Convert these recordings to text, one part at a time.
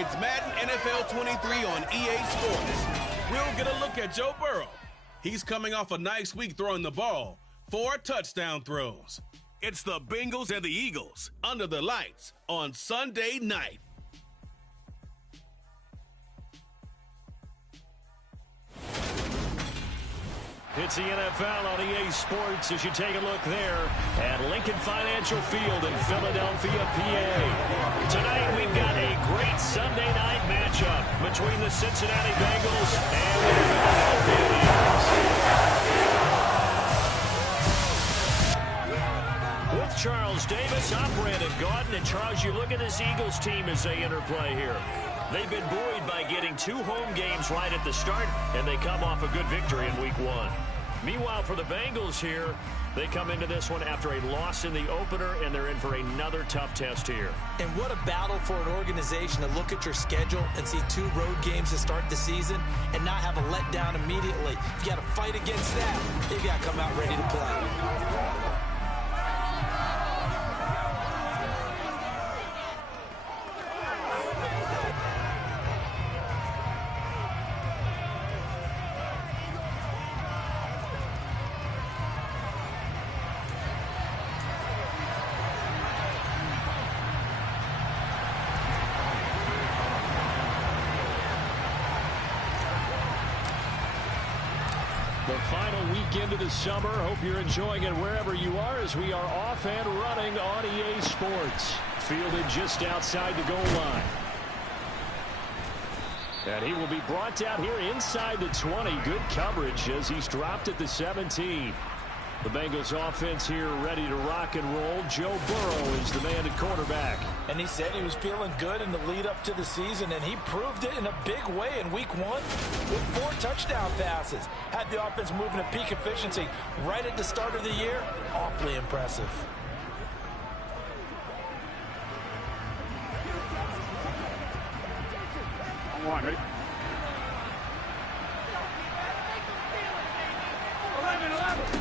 It's Madden NFL 23 on EA Sports. We'll get a look at Joe Burrow. He's coming off a nice week throwing the ball. 4 touchdown throws. It's the Bengals and the Eagles under the lights on Sunday night. It's the NFL on EA Sports as you take a look there at Lincoln Financial Field in Philadelphia, PA. Tonight we've got a great Sunday night matchup between the Cincinnati Bengals and the Philadelphia Eagles. With Charles Davis, I'm Brandon Gaudin, and Charles, you look at this Eagles team as they interplay here. They've been buoyed by getting 2 home games right at the start, and they come off a good victory in Week 1. Meanwhile, for the Bengals here, they come into this one after a loss in the opener, and they're in for another tough test here. And what a battle for an organization to look at your schedule and see 2 road games to start the season and not have a letdown immediately. You got to fight against that. You got to come out ready to play. The final weekend of the summer. Hope you're enjoying it wherever you are as we are off and running on EA Sports. Fielded just outside the goal line. And he will be brought down here inside the 20. Good coverage as he's dropped at the 17. The Bengals offense here ready to rock and roll. Joe Burrow is the man at quarterback. And he said he was feeling good in the lead up to the season, and he proved it in a big way in Week 1 with 4 touchdown passes. Had the offense moving at peak efficiency right at the start of the year. Awfully impressive. Ready?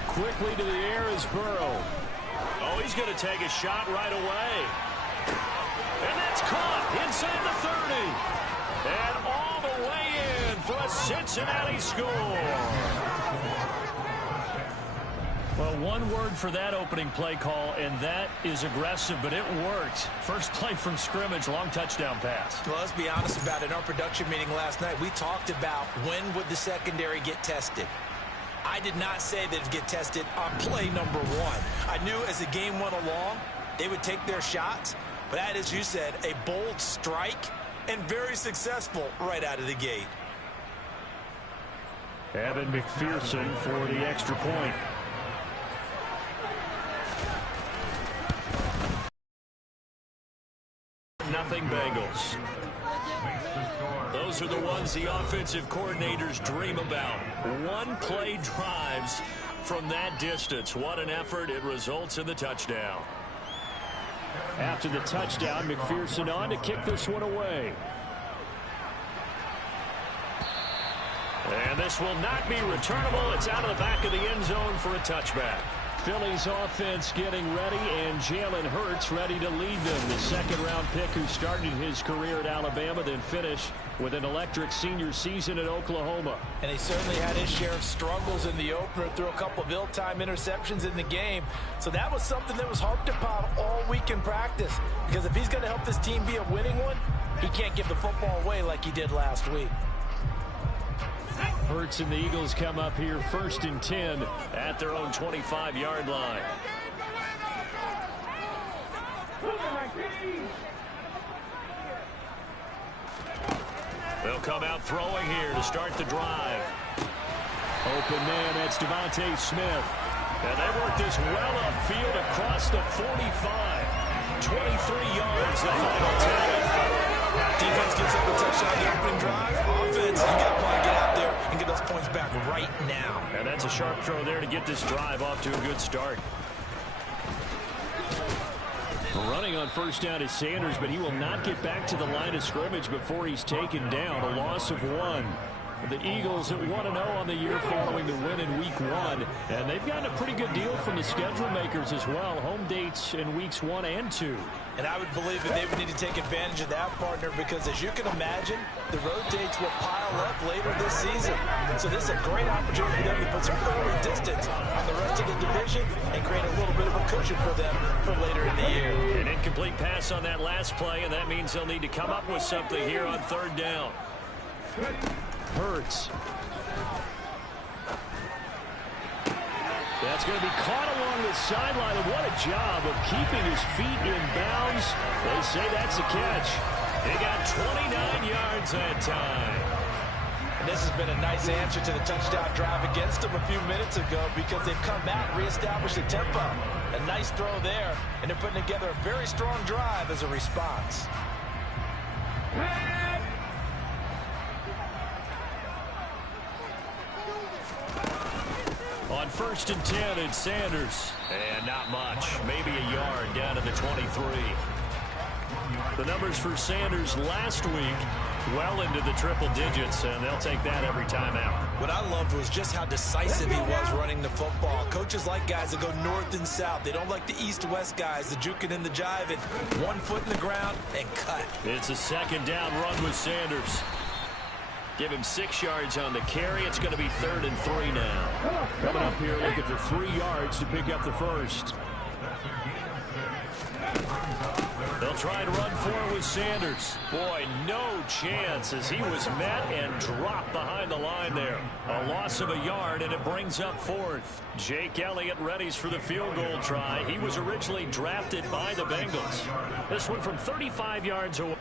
Quickly to the air is Burrow. Oh, he's going to take a shot right away. And that's caught inside the 30. And all the way in for a Cincinnati score. Well, one word for that opening play call, and that is aggressive, but it worked. First play from scrimmage, long touchdown pass. Well, let's be honest about it. In our production meeting last night, we talked about when would the secondary get tested. I did not say they'd get tested on play number 1. I knew as the game went along, they would take their shots. But that, as you said, a bold strike and very successful right out of the gate. Evan McPherson for the extra point. Nothing Bengals. Those are the ones the offensive coordinators dream about. One-play drives from that distance. What an effort. It results in the touchdown. After the touchdown, McPherson on to kick this one away. And this will not be returnable. It's out of the back of the end zone for a touchback. Philly's offense getting ready, and Jalen Hurts ready to lead them. The second-round pick who started his career at Alabama, then finished with an electric senior season at Oklahoma. And he certainly had his share of struggles in the opener, threw a couple of ill-timed interceptions in the game. So that was something that was harped upon all week in practice. Because if he's going to help this team be a winning one, he can't give the football away like he did last week. Hurts and the Eagles come up here 1st and 10 at their own 25-yard line. They'll come out throwing here to start the drive. Open man, that's Devontae Smith. And they work this well upfield across the 45. 23 yards, the final tally. Defense gets up a touchdown on the opening drive. Offense, you got to want to get out there and get those points back right now. And that's a sharp throw there to get this drive off to a good start. Running on first down is Sanders, but he will not get back to the line of scrimmage before he's taken down. A loss of 1. The Eagles at 1-0 on the year following the win in Week 1. And they've gotten a pretty good deal from the schedule makers as well. Home dates in Weeks 1 and 2. And I would believe that they would need to take advantage of that, partner, because as you can imagine, the road dates will pile up later this season. So this is a great opportunity for them to put some early distance on the rest of the division and create a little bit of a cushion for them for later in the year. An incomplete pass on that last play, and that means they'll need to come up with something here on 3rd down. Hurts. That's going to be caught along the sideline. And what a job of keeping his feet in bounds. They say that's a catch. They got 29 yards that time. And this has been a nice answer to the touchdown drive against them a few minutes ago because they've come back, reestablished the tempo. A nice throw there, and they're putting together a very strong drive as a response. On 1st and 10, it's Sanders. And not much. Maybe a yard down to the 23. The numbers for Sanders last week, well into the triple digits, and they'll take that every time out. What I loved was just how decisive he was running the football. Coaches like guys that go north and south. They don't like the east-west guys, the juking and the jiving. 1 foot in the ground and cut. It's a 2nd down run with Sanders. Give him 6 yards on the carry. It's going to be 3rd and 3 now. Coming up here looking for 3 yards to pick up the first. They'll try and run for it with Sanders. Boy, no chance as he was met and dropped behind the line there. A loss of a yard, and it brings up 4th. Jake Elliott readies for the field goal try. He was originally drafted by the Bengals. This one from 35 yards away.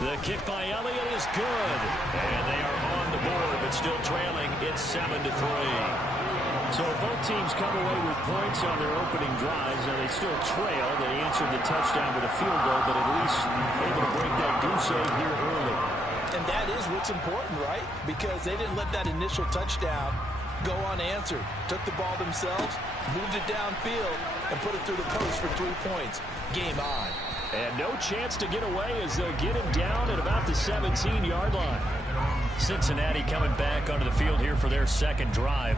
The kick by Elliott is good. And they are on the board, but still trailing. It's 7-3. So both teams come away with points on their opening drives, and they still trail. They answered the touchdown with a field goal, but at least able to break that goose egg here early. And that is what's important, right? Because they didn't let that initial touchdown go unanswered. Took the ball themselves, moved it downfield, and put it through the post for 3 points. Game on. And no chance to get away as they'll get him down at about the 17-yard line. Cincinnati coming back onto the field here for their 2nd drive.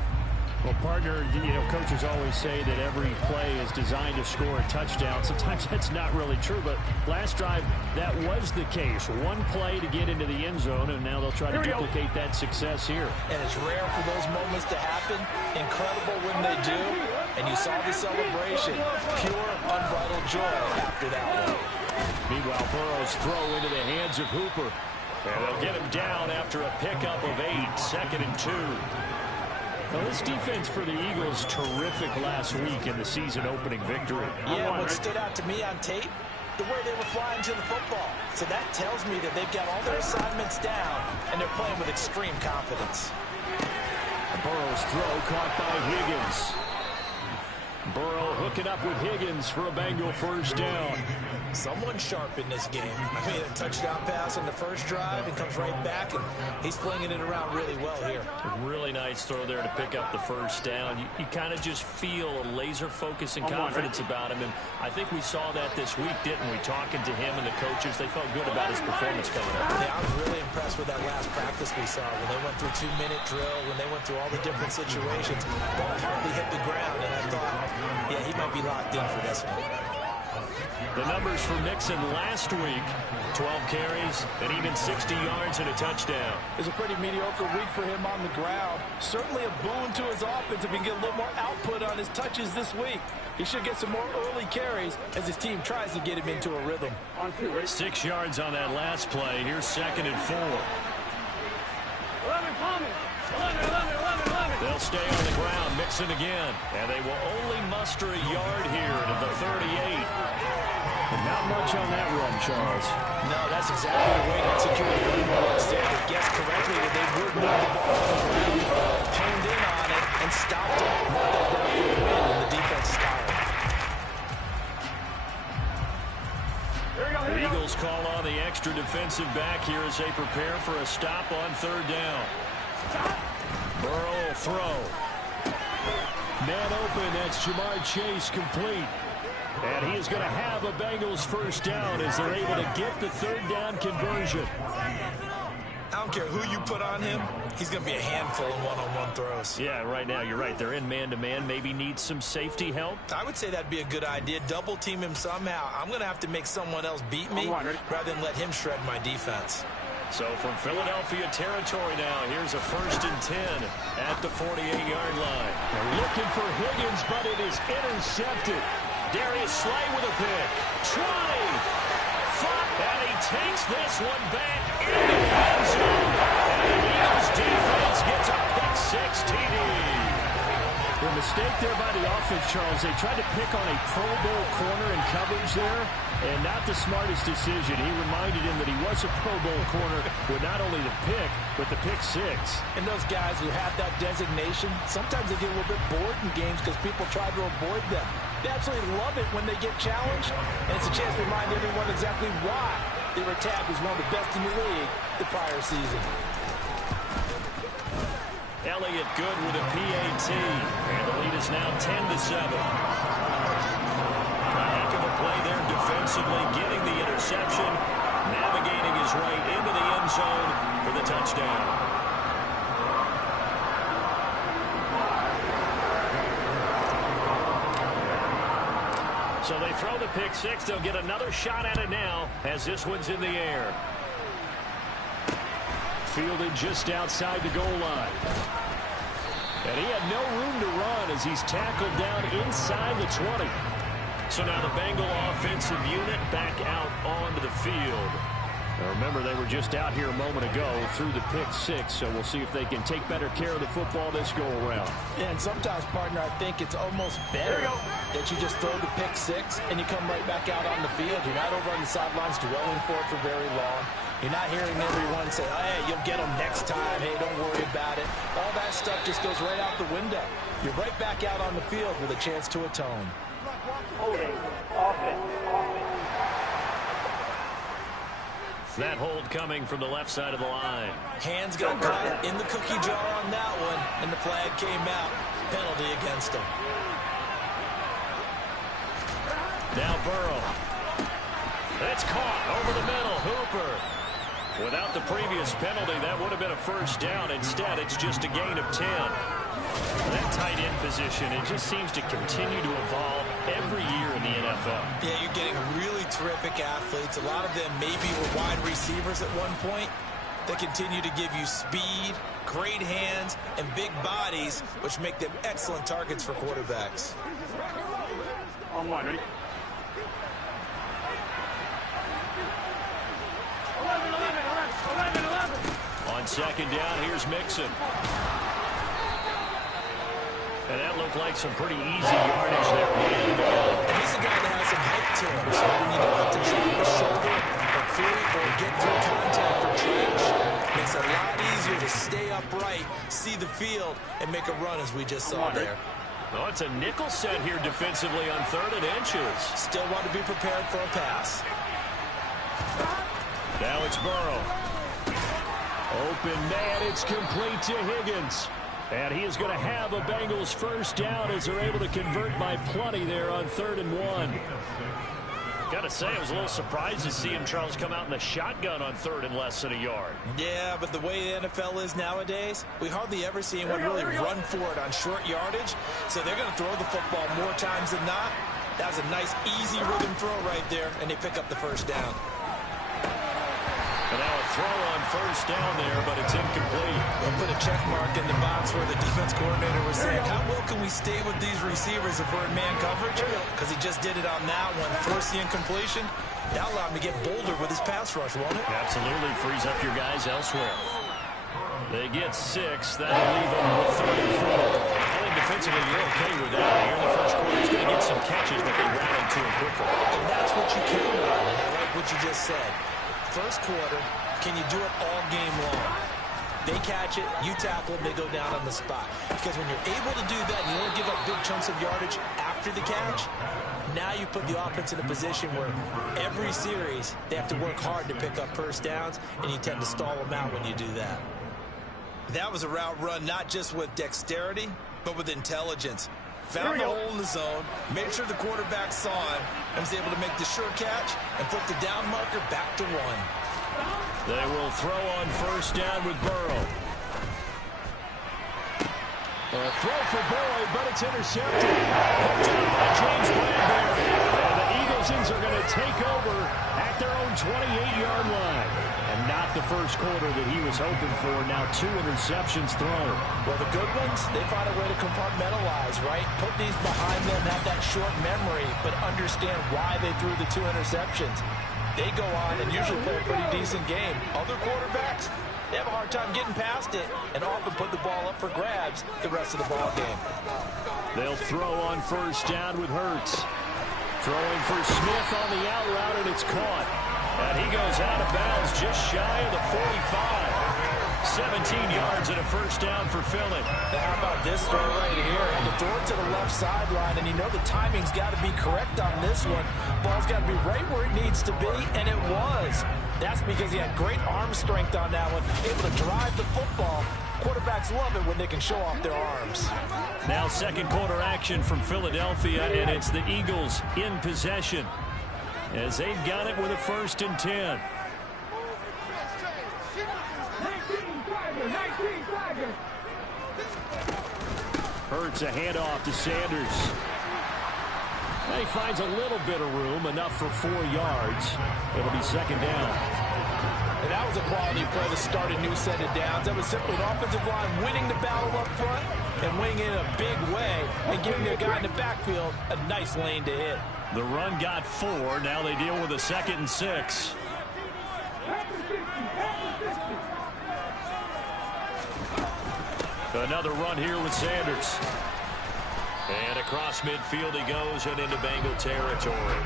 Well, partner, coaches always say that every play is designed to score a touchdown. Sometimes that's not really true, but last drive, that was the case. 1 play to get into the end zone, and now they'll try to duplicate that success here. And it's rare for those moments to happen. Incredible when they do. And you saw the celebration. Pure, unbridled joy after that one. Meanwhile, Burrow's throw into the hands of Hooper. And they'll get him down after a pickup of 8, 2nd and 2. Well, this defense for the Eagles, terrific last week in the season-opening victory. Yeah, what stood out to me on tape, the way they were flying to the football. So that tells me that they've got all their assignments down, and they're playing with extreme confidence. Burrow's throw caught by Higgins. Burrow hooking up with Higgins for a Bengal 1st down. Someone sharp in this game. I mean, a touchdown pass on the first drive and comes right back, and he's flinging it around really well here. A really nice throw there to pick up the 1st down. You kind of just feel a laser focus and confidence about him, and I think we saw that this week, didn't we? Talking to him and the coaches, they felt good about his performance coming up. Yeah, I was really impressed with that last practice we saw when they went through 2-minute drill, when they went through all the different situations. Ball hardly hit the ground, and I thought, yeah, he might be locked in for this one. The numbers for Mixon last week, 12 carries and even 60 yards and a touchdown. It's a pretty mediocre week for him on the ground. Certainly a boon to his offense if he can get a little more output on his touches this week. He should get some more early carries as his team tries to get him into a rhythm. 6 yards on that last play. Here's 2nd and 4. They'll stay on the ground, Mixon again. And they will only muster a yard here to the 38. And Not much on that run, Charles. No, that's exactly the way to execute the running blocks there. They guessed correctly that they would move the ball on the ground, honed in on it, and stopped it. Brought that down for the win, and the defense is tired. The Eagles call on the extra defensive back here as they prepare for a stop on third down. Burrow will throw. Man open, that's Jamar Chase complete. And he is going to have a Bengals first down as they're able to get the third down conversion. I don't care who you put on him, he's going to be a handful in one-on-one throws. Yeah, right now you're right. They're in man-to-man. Maybe need some safety help. I would say that'd be a good idea. Double team him somehow. I'm going to have to make someone else beat me rather than let him shred my defense. So from Philadelphia territory now, here's a 1st and 10 at the 48-yard line. They're looking for Higgins, but it is intercepted. Darius Slay with a pick. 20. And he takes this one back into the end zone. And the Eagles defense gets a pick 6 TD. The mistake there by the offense, Charles. They tried to pick on a Pro Bowl corner in coverage there, and not the smartest decision. He reminded him that he was a Pro Bowl corner with not only the pick, but the pick 6. And those guys who have that designation, sometimes they get a little bit bored in games because people try to avoid them. They absolutely love it when they get challenged, and it's a chance to remind everyone exactly why they were tagged as one of the best in the league the prior season. Elliott good with a PAT, and the lead is now 10-7. A heck of a play there defensively, getting the interception, navigating his way into the end zone for the touchdown. So they throw the pick 6. They'll get another shot at it now as this one's in the air. Fielded just outside the goal line. And he had no room to run as he's tackled down inside the 20. So now the Bengal offensive unit back out onto the field. Now remember, they were just out here a moment ago through the pick 6, so we'll see if they can take better care of the football this go-around. And sometimes, partner, I think it's almost better that you just throw the pick 6 and you come right back out on the field. You're not over on the sidelines dwelling for it for very long. You're not hearing everyone say, oh, hey, you'll get them next time. Hey, don't worry about it. All that stuff just goes right out the window. You're right back out on the field with a chance to atone. Holding. Offense. That hold coming from the left side of the line. Hands got caught in the cookie jar on that one, and the flag came out. Penalty against him. Now Burrow. That's caught over the middle. Hooper. Without the previous penalty, that would have been a first down. Instead, it's just a gain of 10. That tight end position, it just seems to continue to evolve every year in the NFL. Yeah, you're getting really terrific athletes. A lot of them maybe were wide receivers at one point. They continue to give you speed, great hands, and big bodies, which make them excellent targets for quarterbacks. On one, ready? 11. On second down, here's Mixon. And that looked like some pretty easy yardage there. He's a guy that has some height to him, so when you don't have to drop a shoulder or clear or get through contact or trash, it makes it a lot easier to stay upright, see the field, and make a run as we just saw there. Well, it's a nickel set here defensively on 3rd and inches. Still want to be prepared for a pass. Now it's Burrow. Open man, it's complete to Higgins. And he is going to have a Bengals first down as they're able to convert by plenty there on 3rd and 1. Got to say, I was a little surprised to see him, Charles, come out in the shotgun on 3rd and less than a yard. Yeah, but the way the NFL is nowadays, we hardly ever see anyone really run for it on short yardage. So they're going to throw the football more times than not. That was a nice, easy rhythm throw right there, and they pick up the first down. And now a throw on first down there, but it's incomplete. We'll put a check mark in the box where the defense coordinator was saying, how well can we stay with these receivers if we're in man coverage? Because he just did it on that one. Force the incompletion. That allowed him to get bolder with his pass rush, won't it? Absolutely. Frees up your guys elsewhere. They get 6. That'll leave them with 3rd and 4. I think defensively you're okay with that. Here in the first quarter, he's going to get some catches, but they ran into him quickly. And that's what you count on. what you just said. First quarter, can you do it all game long? They catch it, you tackle them, they go down on the spot. Because when you're able to do that, and you don't give up big chunks of yardage after the catch, now you put the offense in a position where every series they have to work hard to pick up first downs, and you tend to stall them out when you do that. That was a route run not just with dexterity, but with intelligence. Found the hole in the zone, made sure the quarterback saw him, and was able to make the sure catch and put the down marker back to 1. They will throw on first down with Burrow. A throw for Boyd, but it's intercepted. Picked up by James Bradbury. And the Eagles are going to take over at their own 28-yard line. And not the first quarter that he was hoping for. Now 2 interceptions thrown. Well, the good ones, they find a way to compartmentalize, right? Put these behind them, have that short memory, but understand why they threw the 2 interceptions. They go on and usually play a pretty decent game. Other quarterbacks, they have a hard time getting past it and often put the ball up for grabs the rest of the ball game. They'll throw on first down with Hurts. Throwing for Smith on the out route, and it's caught. And he goes out of bounds just shy of the 45. 17 yards and a first down for Philly. How about this throw right here? And to throw it to the left sideline, and you know the timing's got to be correct on this one. Ball's got to be right where it needs to be, and it was. That's because he had great arm strength on that one, able to drive the football. Quarterbacks love it when they can show off their arms. Now second quarter action from Philadelphia, and it's the Eagles in possession as they've got it with a 1st and 10. Hurts a handoff to Sanders. He finds a little bit of room, enough for 4 yards. It'll be 2nd down. And that was a quality play to start a new set of downs. That was simply an offensive line winning the battle up front and winning it in a big way and giving their guy in the backfield a nice lane to hit. The run got 4. Now they deal with a 2nd and 6. Another run here with Sanders. And across midfield he goes and into Bengal territory.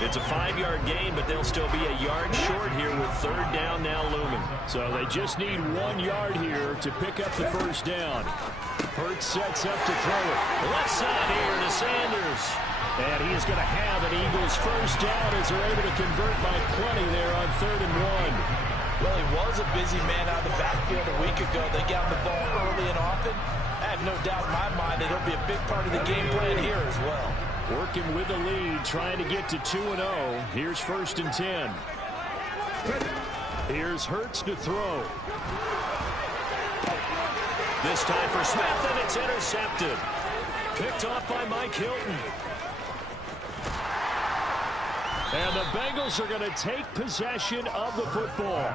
It's a 5-yard gain, but they'll still be a yard short here with 3rd down now looming. So they just need 1 yard here to pick up the first down. Hurts sets up to throw it. Left side here to Sanders. And he is going to have an Eagles first down as they're able to convert by plenty there on 3rd and 1. Well, he was a busy man out of the backfield a week ago. They got the ball early and often. I have no doubt in my mind that it'll be a big part of the game plan here as well. Working with the lead, trying to get to 2-0. Here's 1st and 10. Here's Hurts to throw. This time for Smith, and it's intercepted. Picked off by Mike Hilton. And the Bengals are going to take possession of the football.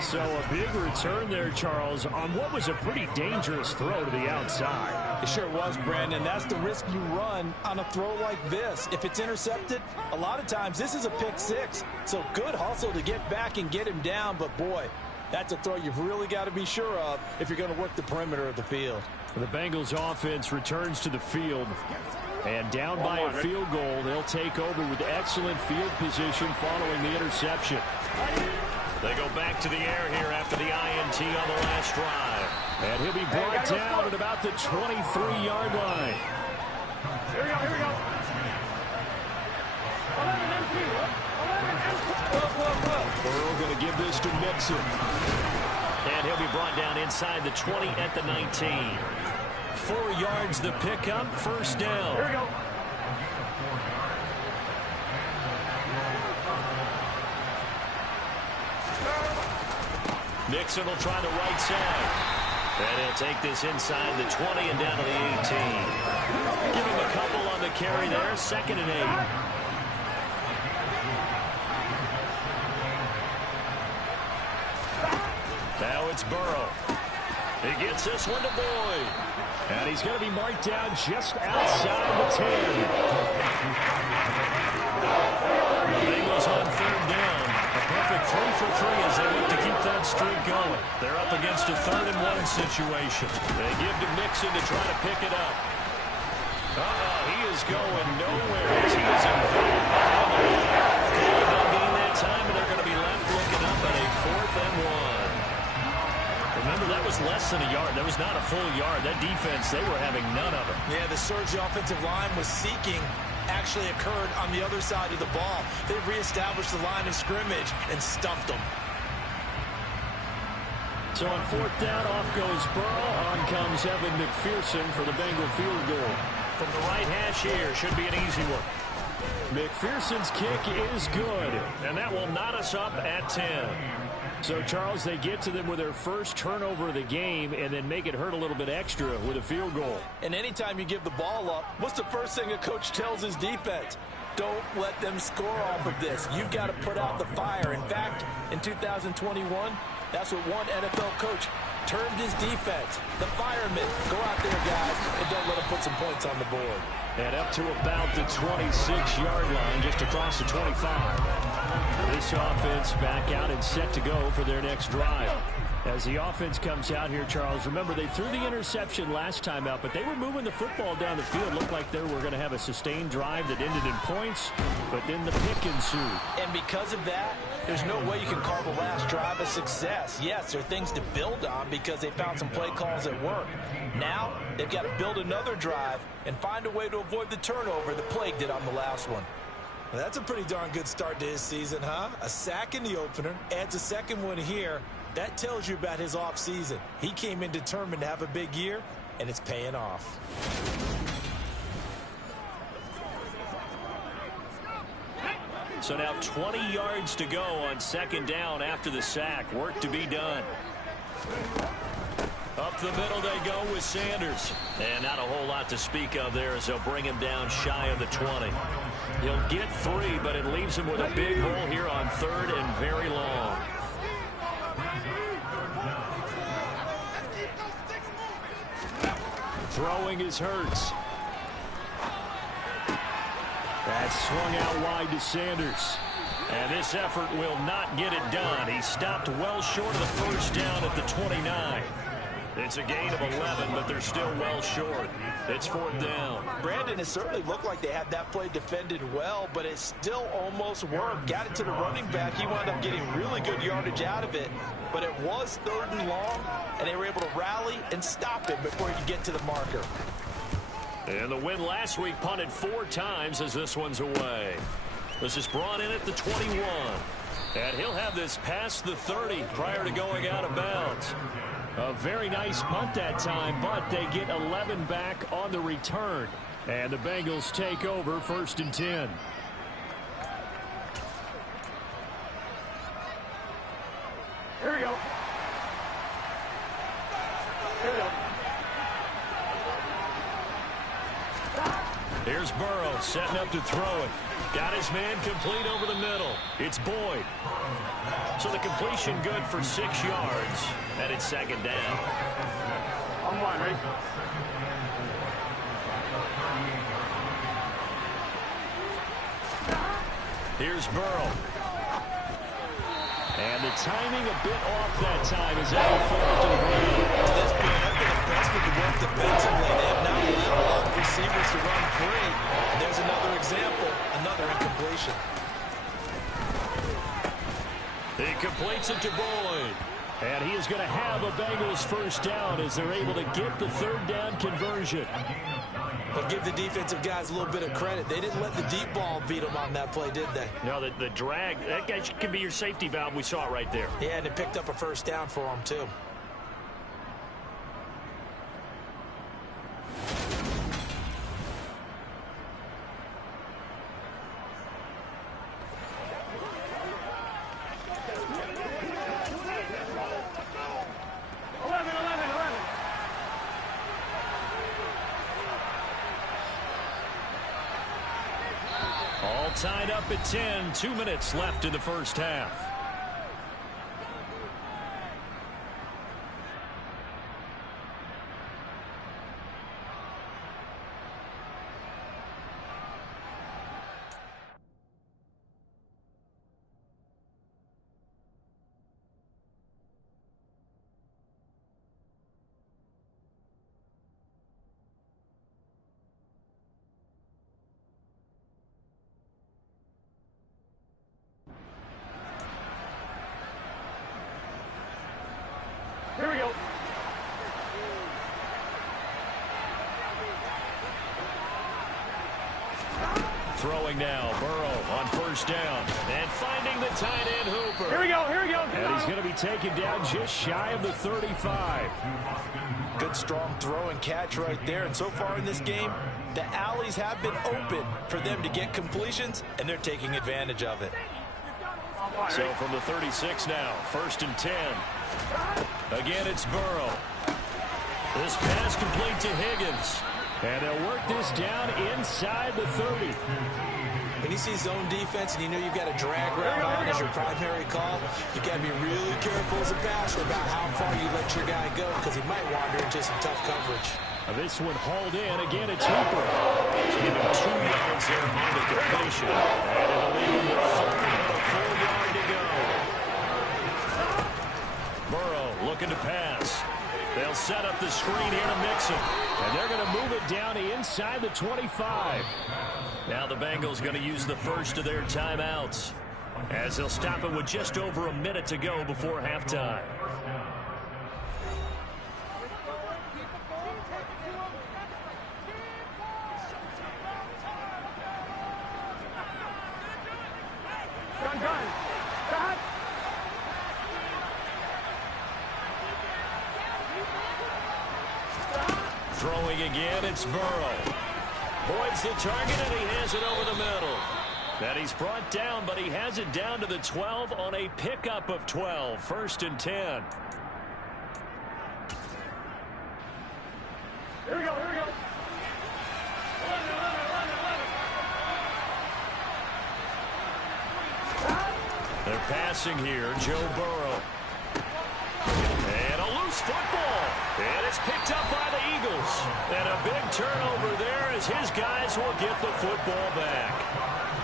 So a big return there, Charles, on what was a pretty dangerous throw to the outside. It sure was, Brandon. That's the risk you run on a throw like this. If it's intercepted, a lot of times this is a pick 6. So good hustle to get back and get him down. But, boy, that's a throw you've really got to be sure of if you're going to work the perimeter of the field. The Bengals offense returns to the field. And down by a field goal, they'll take over with excellent field position following the interception. They go back to the air here after the INT on the last drive. And he'll be brought down at about the 23-yard line. Here we go, here we go. 11 Burrow going to give this to Mixon. And he'll be brought down inside the 20 at the 19. 4 yards the pickup, first down. Here we go. Mixon will try the right side. And he'll take this inside the 20 and down to the 18. Give him a couple on the carry there, 2nd and 8. Now it's Burrow. He gets this one to Boyd. And he's going to be marked down just outside the 10. The Bengals on 3rd down. A perfect 3 for 3 as they look to keep that streak going. They're up against a 3rd and 1 situation. They give to Mixon to try to pick it up. He is going nowhere as he is involved behind the line. They'll gain that was less than a yard. That was not a full yard. That defense, they were having none of it. Yeah, the surge the offensive line was seeking actually occurred on the other side of the ball. They reestablished the line of scrimmage and stuffed them. So on fourth down, off goes Burrow. On comes Evan McPherson for the Bengal field goal. From the right hash here, should be an easy one. McPherson's kick is good, and that will knot us up at 10. So, Charles, they get to them with their first turnover of the game and then make it hurt a little bit extra with a field goal. And anytime you give the ball up, what's the first thing a coach tells his defense? Don't let them score off of this. You've got to put out the fire. In fact, in 2021, that's what one NFL coach termed his defense. The firemen. Go out there, guys, and don't let them put some points on the board. And up to about the 26-yard line, just across the 25. This offense back out and set to go for their next drive. As the offense comes out here, Charles, remember they threw the interception last time out, but they were moving the football down the field. Looked like they were going to have a sustained drive that ended in points, but then the pick ensued. And because of that, there's no way you can call the last drive a success. Yes, there are things to build on because they found some play calls that work. Now, they've got to build another drive and find a way to avoid the turnover that plagued it on the last one. Well, that's a pretty darn good start to his season, huh? A sack in the opener, adds a second one here. That tells you about his offseason. He came in determined to have a big year, and it's paying off. So now 20 yards to go on second down after the sack. Work to be done. Up the middle they go with Sanders. And not a whole lot to speak of there as they'll bring him down shy of the 20. He'll get 3, but it leaves him with a big hole here on third and very long. Throwing is Hurts. That's swung out wide to Sanders. And this effort will not get it done. He stopped well short of the first down at the 29. It's a gain of 11, but they're still well short. It's fourth down. Brandon, it certainly looked like they had that play defended well, but it still almost worked. Got it to the running back. He wound up getting really good yardage out of it, but it was third and long, and they were able to rally and stop him before he could get to the marker. And the win last week punted 4 times as this one's away. This is brought in at the 21. And he'll have this past the 30 prior to going out of bounds. A very nice punt that time, but they get 11 back on the return. And the Bengals take over first and 10. Here we go. Here we go. Here's Burrow setting up to throw it. Got his man complete over the middle. It's Boyd. So the completion good for 6 yards. And it's second down. On one, ready? Here's Burrow. And the timing a bit off that time as Allen falls to the ground. To this point, I've been impressed with the work defensively. They have not allowed a lot of receivers to run free. And there's another example, another incompletion. He completes it to Boyd. And he is going to have a Bengals first down as they're able to get the third down conversion. But give the defensive guys a little bit of credit. They didn't let the deep ball beat them on that play, did they? No, the drag, that guy can be your safety valve. We saw it right there. Yeah, and it picked up a first down for them, too. All tied up at 10. 2 minutes left in the first half. Throwing now, Burrow on first down. And finding the tight end Hooper. Here we go. And he's going to be taken down just shy of the 35. Good strong throw and catch right there. And so far in this game, the alleys have been open for them to get completions, and they're taking advantage of it. So from the 36 now, 1st and 10. Again, it's Burrow. This pass complete to Higgins. And they'll work this down inside the 30. When you see zone defense and you know you've got a drag route on as your primary call, you got to be really careful as a passer about how far you let your guy go because he might wander into some tough coverage. This one hauled in. Again, it's Hooper. He's given 2 yards there on the completion. And it'll leave him with 4 yards to go. Burrow looking to pass. They'll set up the screen here to mix him. And they're going to move it down to inside the 25. Now the Bengals going to use the first of their timeouts as they'll stop it with just over a minute to go before halftime. Gun. Stop. Throwing again, it's Burrow. Boyd's the target, and he has it over the middle. That he's brought down, but he has it down to the 12 on a pickup of 12. 1st and 10. Here we go. They're passing here, Joe Burrow. And a loose football. And it's picked up by the Eagles. And a big turnover there as his guys will get the football back.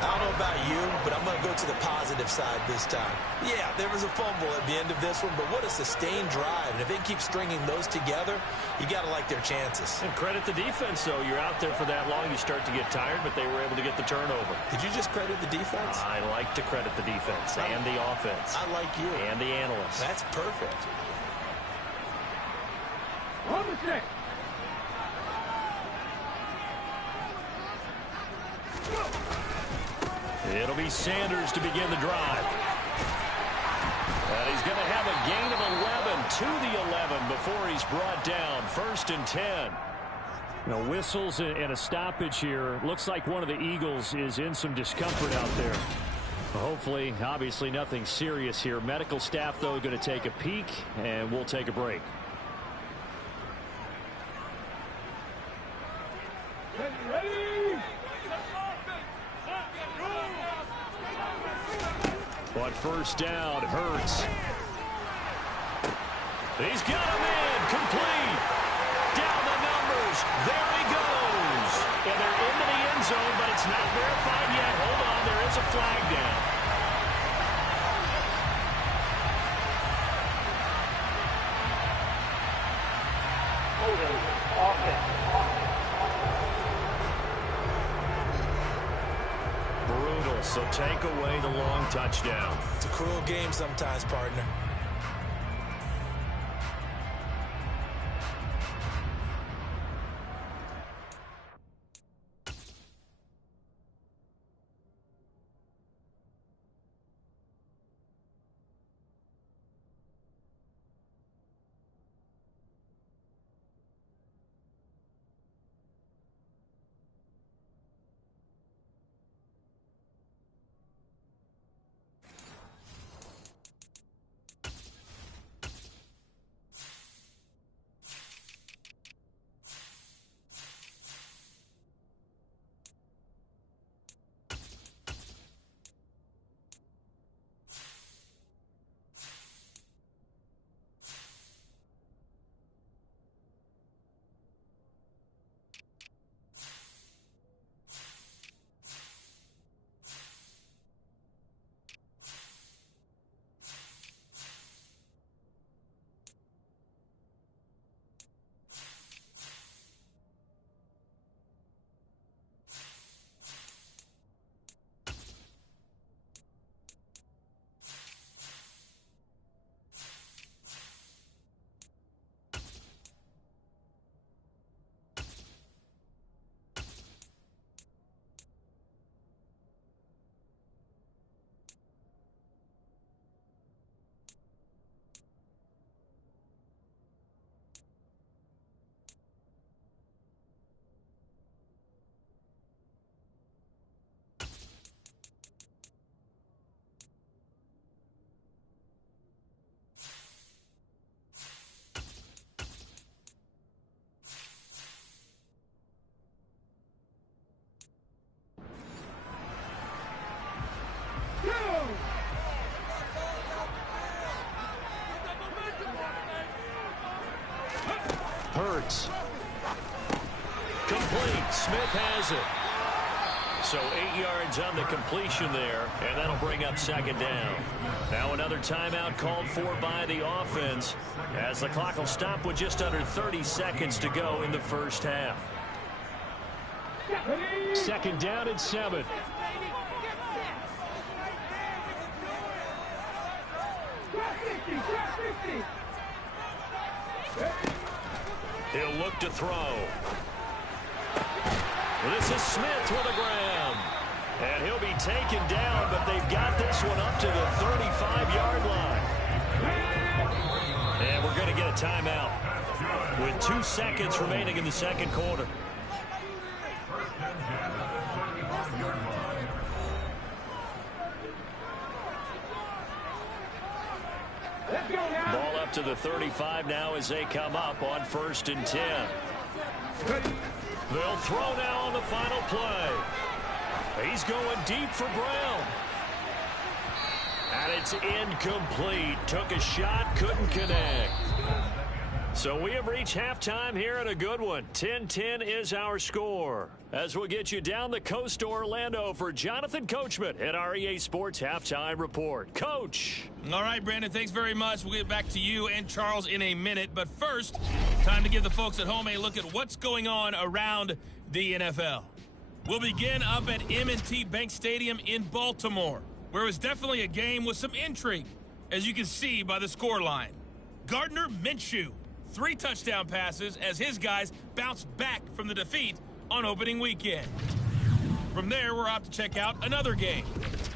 I don't know about you, but I'm going to go to the positive side this time. Yeah, there was a fumble at the end of this one, but what a sustained drive. And if they keep stringing those together, you got to like their chances. And credit the defense, though. You're out there for that long, you start to get tired, but they were able to get the turnover. Did you just credit the defense? I like to credit the defense and the offense. I like you. And the analysts. That's perfect. On the stick. It'll be Sanders to begin the drive. And he's going to have a gain of 11 to the 11 before he's brought down. 1st and 10. Now whistles and a stoppage here. Looks like one of the Eagles is in some discomfort out there. Hopefully, obviously nothing serious here. Medical staff, though, going to take a peek, and we'll take a break. On 1st down, Hurts. He's got a man complete. Down the numbers. There he goes. And they're into the end zone, but it's not verified yet. Hold on, there is a flag down. Brutal, so take away the long touchdown. It's a cruel game sometimes, partner. Complete. Smith has it. So 8 yards on the completion there, and that'll bring up second down. Now another timeout called for by the offense, as the clock will stop with just under 30 seconds to go in the first half. Second down and 7. He'll look to throw. This is Smith with a grab. And he'll be taken down, but they've got this one up to the 35-yard line. And we're going to get a timeout with 2 seconds remaining in the second quarter. Ball up to the 35 now as they come up on 1st and 10. They'll throw now on the final play. He's going deep for Brown. And it's incomplete. Took a shot, couldn't connect. So we have reached halftime here at a good one. 10-10 is our score. As we'll get you down the coast to Orlando for Jonathan Coachman at our EA Sports Halftime Report. Coach. All right, Brandon, thanks very much. We'll get back to you and Charles in a minute. But first, time to give the folks at home a look at what's going on around the NFL. We'll begin up at M&T Bank Stadium in Baltimore, where it was definitely a game with some intrigue, as you can see by the scoreline. Gardner Minshew, 3 touchdown passes as his guys bounce back from the defeat on opening weekend. From there, we're off to check out another game,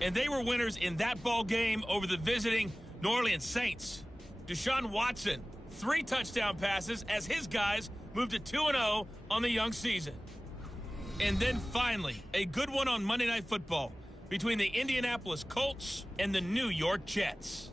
and they were winners in that ball game over the visiting New Orleans Saints. Deshaun Watson, 3 touchdown passes as his guys moved to 2-0 on the young season. And then finally, a good one on Monday Night Football between the Indianapolis Colts and the New York Jets.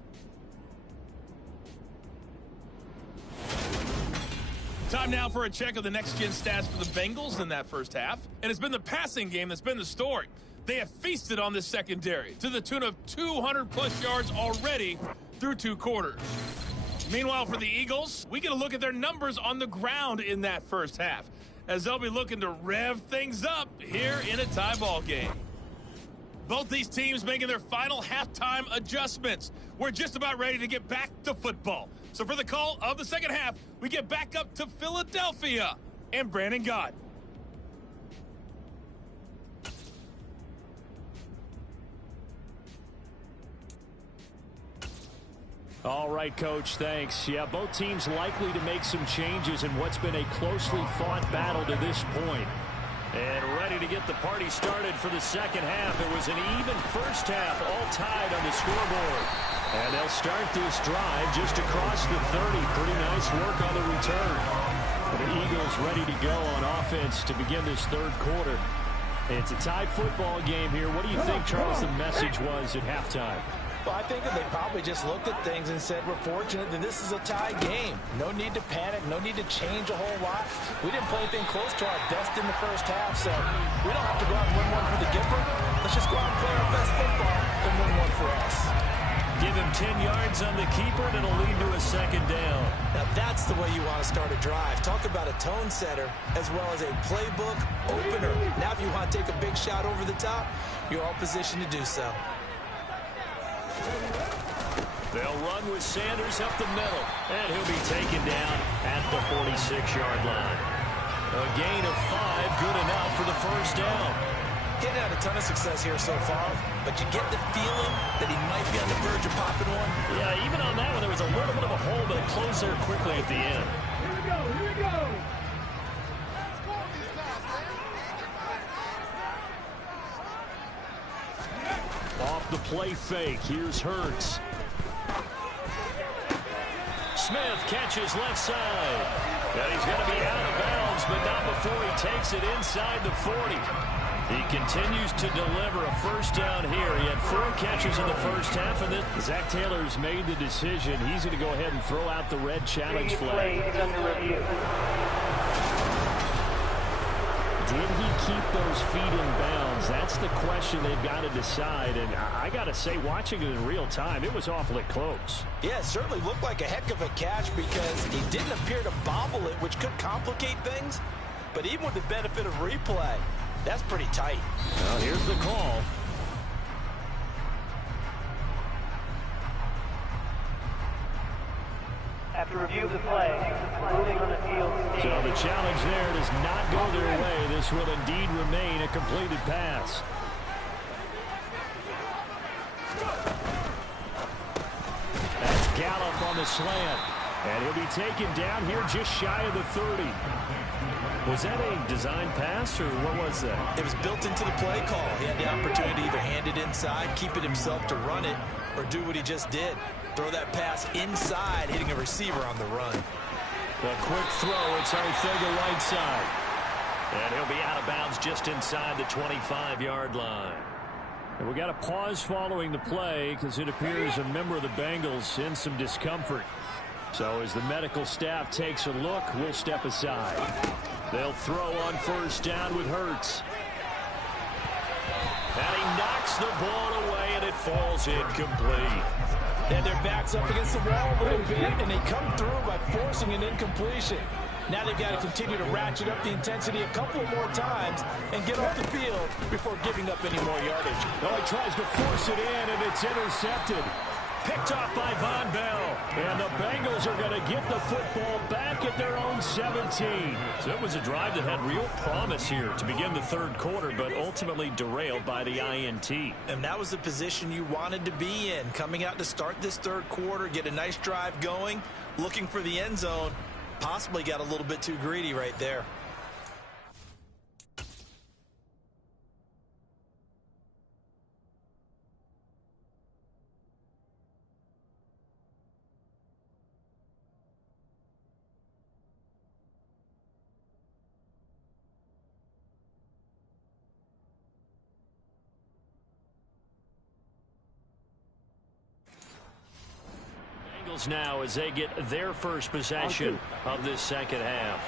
Time now for a check of the next-gen stats for the Bengals in that first half. And it's been the passing game that's been the story. They have feasted on this secondary to the tune of 200-plus yards already through 2 quarters. Meanwhile, for the Eagles, we get a look at their numbers on the ground in that first half, as they'll be looking to rev things up here in a tie ball game. Both these teams making their final halftime adjustments. We're just about ready to get back to football. So for the call of the second half, we get back up to Philadelphia and Brandon Gott. All right, Coach, thanks. Yeah, both teams likely to make some changes in what's been a closely fought battle to this point. And ready to get the party started for the second half. It was an even first half, all tied on the scoreboard. And they'll start this drive just across the 30. Pretty nice work on the return. The Eagles ready to go on offense to begin this third quarter. It's a tied football game here. What do you think, Charles, the message was at halftime? Well, I think that they probably just looked at things and said, we're fortunate that this is a tie game. No need to panic. No need to change a whole lot. We didn't play anything close to our best in the first half, so we don't have to go out and win one for the Gipper. Let's just go out and play our best football and win one for us. Give him 10 yards on the keeper, and it'll lead to a second down. Now, that's the way you want to start a drive. Talk about a tone setter as well as a playbook opener. Now, if you want to take a big shot over the top, you're all positioned to do so. They'll run with Sanders up the middle, and he'll be taken down at the 46-yard line. A gain of 5, good enough for the first down. Getting had a ton of success here so far, but you get the feeling that he might be on the verge of popping one. Yeah, even on that one, there was a little bit of a hole, but it closed there quickly at the end. Here we go, here we go. Off the play fake, here's Hurts. Smith catches left side. And he's going to be out of bounds, but not before he takes it inside the 40. He continues to deliver a first down here. He had 4 catches in the first half, and then Zach Taylor's made the decision. He's going to go ahead and throw out the red challenge flag. did he keep those feet in bounds? That's the question they've got to decide. And I got to say, watching it in real time, it was awfully close. Yeah, it certainly looked like a heck of a catch because he didn't appear to bobble it, which could complicate things. But even with the benefit of replay, that's pretty tight. Well, here's the call. After review of the play, moving on the field. So the challenge there does not go their way. This will indeed remain a completed pass. That's Gallup on the slant. And he'll be taken down here just shy of the 30. Was that a design pass, or what was that? It was built into the play call. He had the opportunity to either hand it inside, keep it himself to run it, or do what he just did. Throw that pass inside, hitting a receiver on the run. A quick throw. It's Arthega right side. And he'll be out of bounds just inside the 25-yard line. And we got a pause following the play because it appears a member of the Bengals in some discomfort. So as the medical staff takes a look, we'll step aside. They'll throw on first down with Hurts. And he knocks the ball away, and it falls incomplete. And their back's up against the wall a little bit, and they come through by forcing an incompletion. Now they've got to continue to ratchet up the intensity a couple more times and get off the field before giving up any more yardage. Oh, he tries to force it in, and it's intercepted. Picked off by Von Bell. And the Bengals are going to get the football back at their own 17. So it was a drive that had real promise here to begin the third quarter, but ultimately derailed by the INT. And that was the position you wanted to be in. Coming out to start this third quarter, get a nice drive going, looking for the end zone. Possibly got a little bit too greedy right there. Now as they get their first possession of this second half.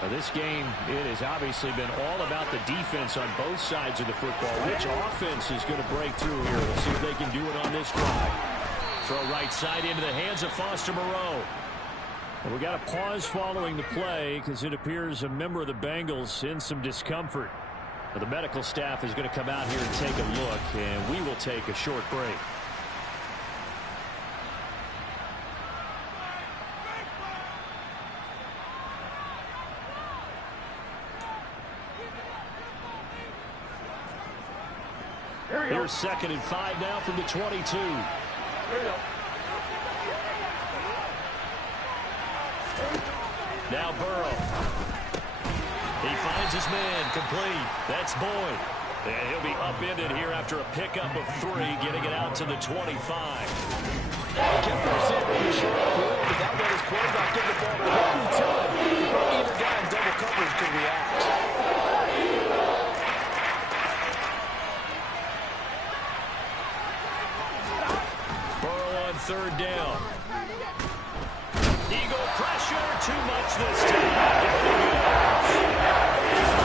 Now this game, it has obviously been all about the defense on both sides of the football. Which offense is going to break through here? We'll see if they can do it on this drive. Throw right side into the hands of Foster Moreau. And we got a pause following the play because it appears a member of the Bengals in some discomfort. Now the medical staff is going to come out here and take a look, and we will take a short break. Here's 2nd and 5 now from the 22. Now Burrow. He finds his man, complete. That's Boyd. And he'll be upended here after a pickup of 3, getting it out to the 25. Kept receiving the short field, but that let his quarterback get the ball quickly to him before either guy in double coverage could react. Third down. Eagle pressure, too much this time.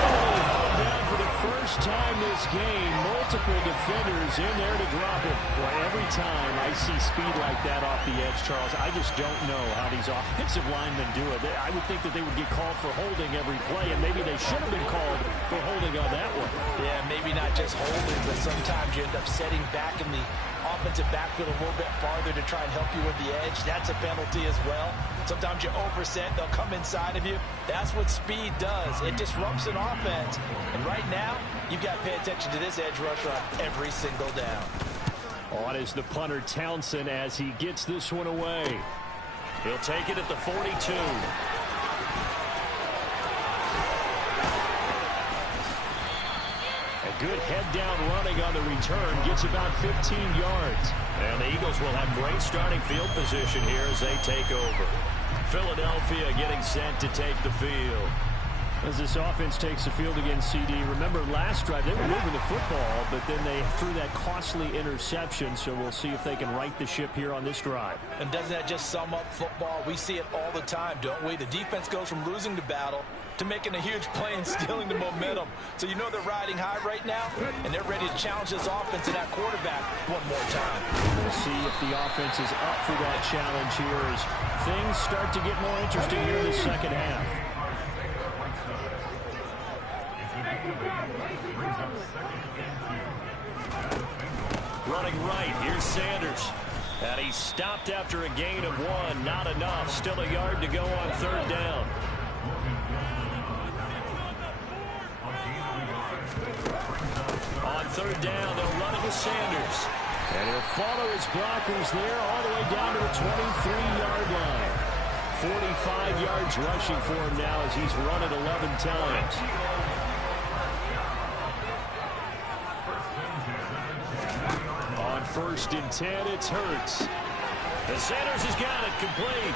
Finally down for the first time this game. Multiple defenders in there to drop it. Well, every time I see speed like that off the edge, Charles, I just don't know how these offensive linemen do it. I would think that they would get called for holding every play, and maybe they should have been called for holding on that one. Yeah, maybe not just holding, but sometimes you end up setting back in the offensive backfield a little bit farther to try and help you with the edge. That's a penalty as well. Sometimes you overset, they'll come inside of you. That's what speed does. It disrupts an offense. And right now, you've got to pay attention to this edge rusher on every single down. On is the punter Townsend as he gets this one away. He'll take it at the 42. Good head-down running on the return. Gets about 15 yards. And the Eagles will have great starting field position here as they take over. Philadelphia getting set to take the field. As this offense takes the field against CD, remember last drive they were moving the football, but then they threw that costly interception, so we'll see if they can right the ship here on this drive. And doesn't that just sum up football? We see it all the time, don't we? The defense goes from losing the battle to making a huge play and stealing the momentum. So you know they're riding high right now, and they're ready to challenge this offense and that quarterback one more time. We'll see if the offense is up for that challenge here as things start to get more interesting here in the second half. Running right, here's Sanders. And he's stopped after a gain of 1. Not enough. Still a yard to go on third down. On third down, they'll run it with Sanders. And he'll follow his blockers there all the way down to the 23-yard line. 45 yards rushing for him now as he's run it 11 times. On 1st and 10, it's Hurts. And Sanders has got it complete.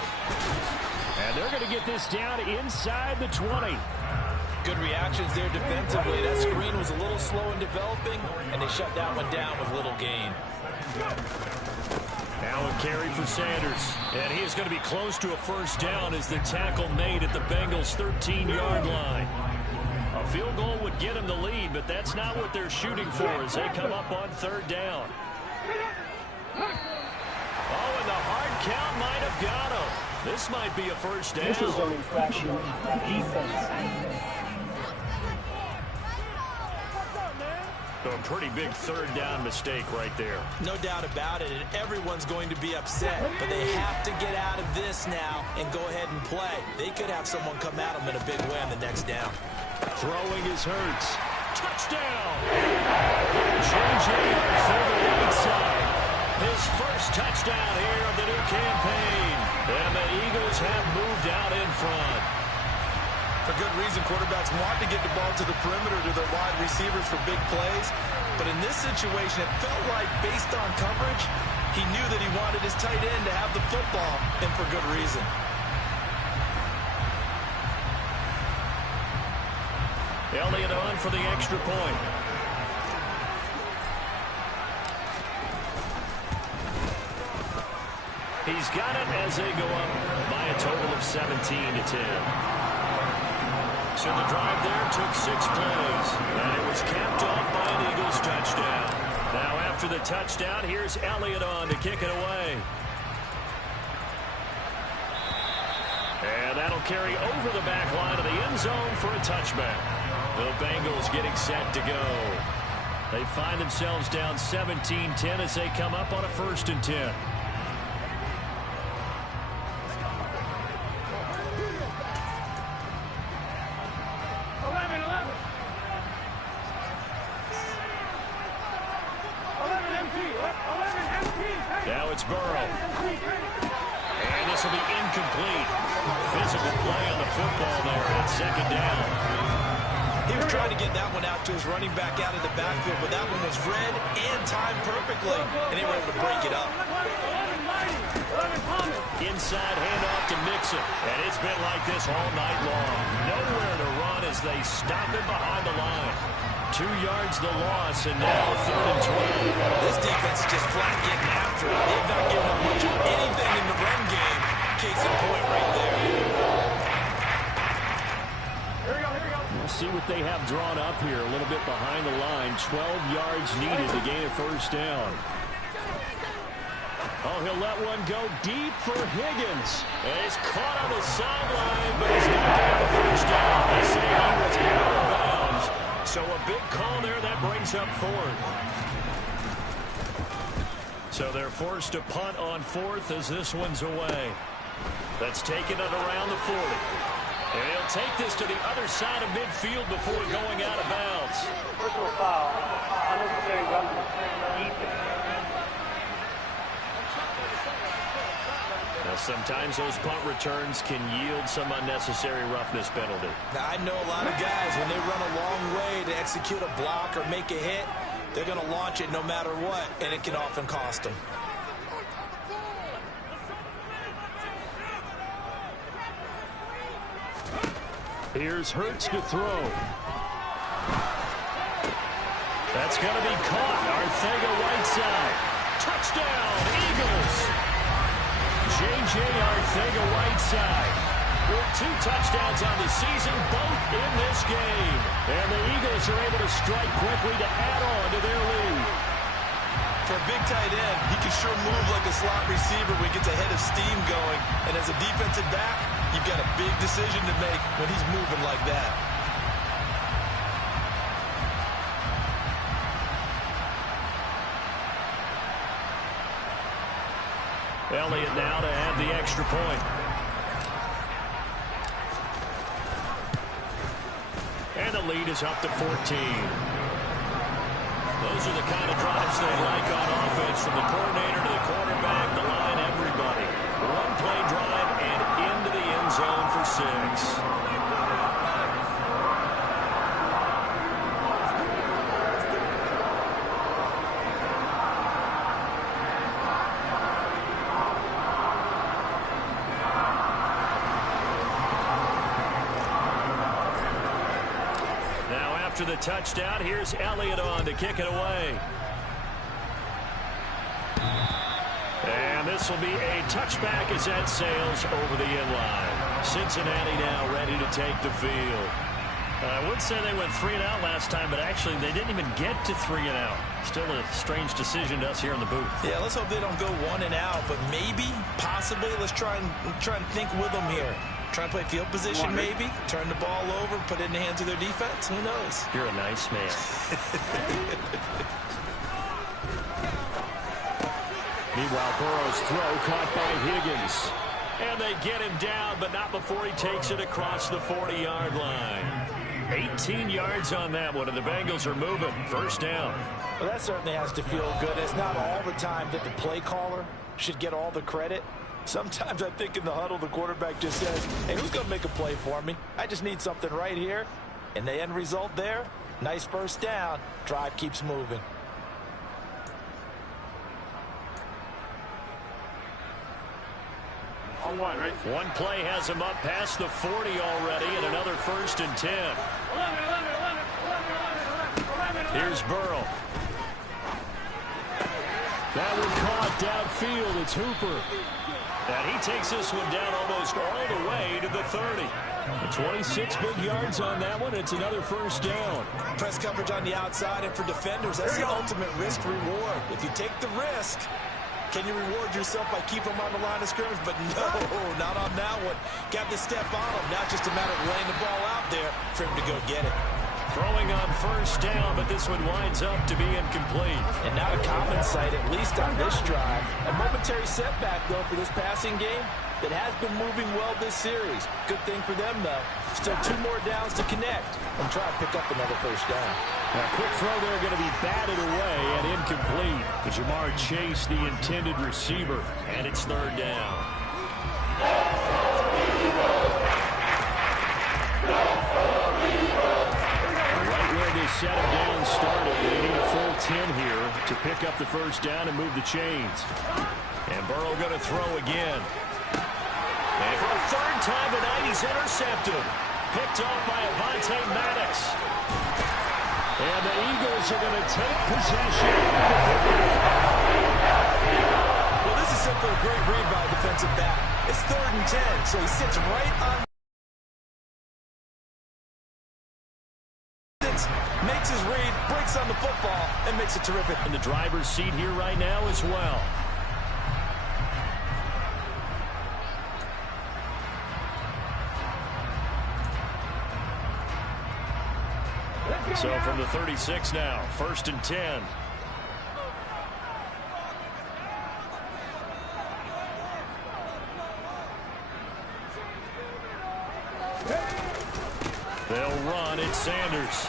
And they're going to get this down inside the 20. Good reactions there defensively. That screen was a little slow in developing, and they shut that one down with little gain. Now a carry for Sanders. And he is going to be close to a first down as the tackle made at the Bengals' 13-yard line. A field goal would get him the lead, but that's not what they're shooting for as they come up on third down. Oh, and the hard count might have got him. This might be a first down. This is an infraction. Defense. A pretty big third down mistake right there. No doubt about it, and everyone's going to be upset. But they have to get out of this now and go ahead and play. They could have someone come at them in a big way on the next down. Throwing is Hurts. Touchdown! J.J. for the right side. His first touchdown here of the new campaign. And the Eagles have moved out in front. For good reason, quarterbacks want to get the ball to the perimeter to their wide receivers for big plays. But in this situation, it felt like, based on coverage, he knew that he wanted his tight end to have the football, and for good reason. Elliott on for the extra point. He's got it as they go up by a total of 17-10. So the drive there took 6 plays, and it was capped off by an Eagles touchdown. Now after the touchdown, here's Elliott on to kick it away. And that'll carry over the back line of the end zone for a touchback. The Bengals getting set to go. They find themselves down 17-10 as they come up on a 1st and 10. Now it's Burrow. And this will be incomplete. Physical play on the football there at 2nd down. He was trying to get that one out to his running back out of the backfield, but that one was read and timed perfectly, and they were able to break it up. Inside handoff to Mixon, and it's been like this all night long. Nowhere to run as they stop him behind the line. 2 yards the loss, and now 3rd and 12. This defense is just flat getting after it. They've not given up much of anything in the run game. Case in point right there. We'll see what they have drawn up here. A little bit behind the line. 12 yards needed to gain a first down. Oh, he'll let one go deep for Higgins. And he's caught on the sideline, but he's not going to have a first down. They say he was out of bounds. So a big call there that brings up 4th. So they're forced to punt on 4th as this one's away. That's taken it around the 40. And he'll take this to the other side of midfield before going out of bounds. Personal foul. Unnecessary roughness. Defense. Now, sometimes those punt returns can yield some unnecessary roughness penalty. Now, I know a lot of guys, when they run a long way to execute a block or make a hit, they're going to launch it no matter what, and it can often cost them. Here's Hurts to throw. That's going to be caught. Arcega-Whiteside. Touchdown, Eagles. J.J. Arcega-Whiteside with 2 touchdowns on the season, both in this game. And the Eagles are able to strike quickly to add on to their lead. For a big tight end, he can sure move like a slot receiver when he gets a head of steam going. And as a defensive back, you've got a big decision to make when he's moving like that. Elliott now to add the extra point. And the lead is up to 14. Those are the kind of drives they like on offense, from the coordinator to the quarterback, the line, everybody. One-play drive and into the end zone for 6. After the touchdown, here's Elliott on to kick it away. And this will be a touchback as that sails over the inline. Cincinnati now ready to take the field. I would say they went 3 and out last time, but actually they didn't even get to 3 and out. Still a strange decision to us here in the booth. Yeah, let's hope they don't go 1 and out, but maybe, possibly, let's try and think with them here. Try and play field position, maybe. Turn the ball over, put it in the hands of their defense. Who knows? You're a nice man. Meanwhile, Burrow's throw caught by Higgins. And they get him down, but not before he takes it across the 40-yard line. 18 yards on that one, and the Bengals are moving. First down. Well, that certainly has to feel good. It's not all the time that the play caller should get all the credit. Sometimes I think in the huddle, the quarterback just says, hey, who's going to make a play for me? I just need something right here. And the end result there, nice first down. Drive keeps moving. On 1, right? One play has him up past the 40 already, and another 1st and 10. 11. Here's Burrow. That one caught downfield. It's Hooper. And he takes this one down almost all the way to the 30. 26 big yards on that one. It's another first down. Press coverage on the outside, and for defenders, that's the ultimate risk-reward. If you take the risk, can you reward yourself by keeping them on the line of scrimmage? But no, not on that one. Got to step on him. Now just a matter of laying the ball out there for him to go get it. Throwing on first down, but this one winds up to be incomplete. And not a common sight, at least on this drive. A momentary setback, though, for this passing game that has been moving well this series. Good thing for them, though. Still 2 more downs to connect and try to pick up another first down. A quick throw there going to be batted away and incomplete. But Jamar Chase, the intended receiver, and it's 3rd down. Set him down, started. They need a full 10 here to pick up the first down and move the chains. And Burrow going to throw again. And for a 3rd time tonight, he's intercepted. Picked off by Avonte Maddox. And the Eagles are going to take possession. Well, this is simply a great read by a defensive back. It's 3rd and 10, so he sits right on. Makes his read, breaks on the football, and makes it terrific. In the driver's seat here right now as well. So from the 36 now, 1st and 10. They'll run. It's Sanders.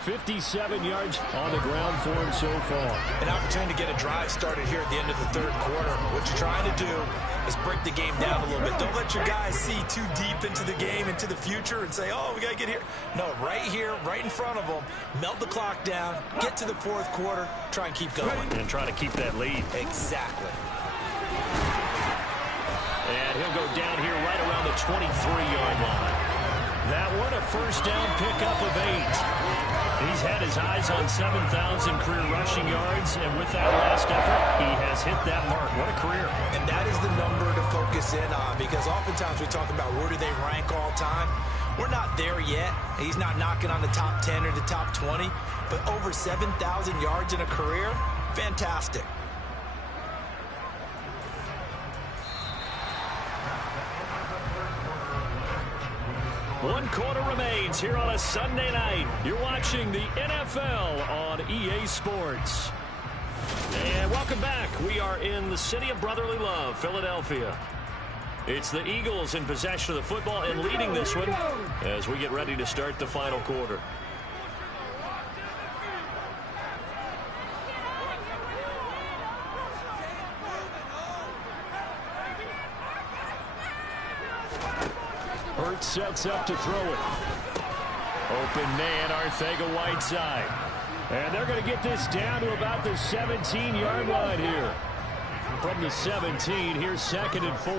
57 yards on the ground for him so far. An opportunity to get a drive started here at the end of the 3rd quarter. What you're trying to do is break the game down a little bit. Don't let your guys see too deep into the game, into the future, and say, oh, we got to get here. No, right here, right in front of them, melt the clock down, get to the 4th quarter, try and keep going. And try to keep that lead. Exactly. And he'll go down here right around the 23-yard line. That one, a first down pickup of 8. He's had his eyes on 7,000 career rushing yards, and with that last effort, he has hit that mark. What a career. And that is the number to focus in on, because oftentimes we talk about where do they rank all time. We're not there yet. He's not knocking on the top 10 or the top 20, but over 7,000 yards in a career, fantastic. One quarter remains here on a Sunday night. You're watching the NFL on EA Sports. And welcome back. We are in the city of brotherly love, Philadelphia. It's the Eagles in possession of the football and leading this one as we get ready to start the final quarter. Hurts sets up to throw it. Open man, Arcega-Whiteside. And they're going to get this down to about the 17-yard line here. From the 17, here's 2nd and 4.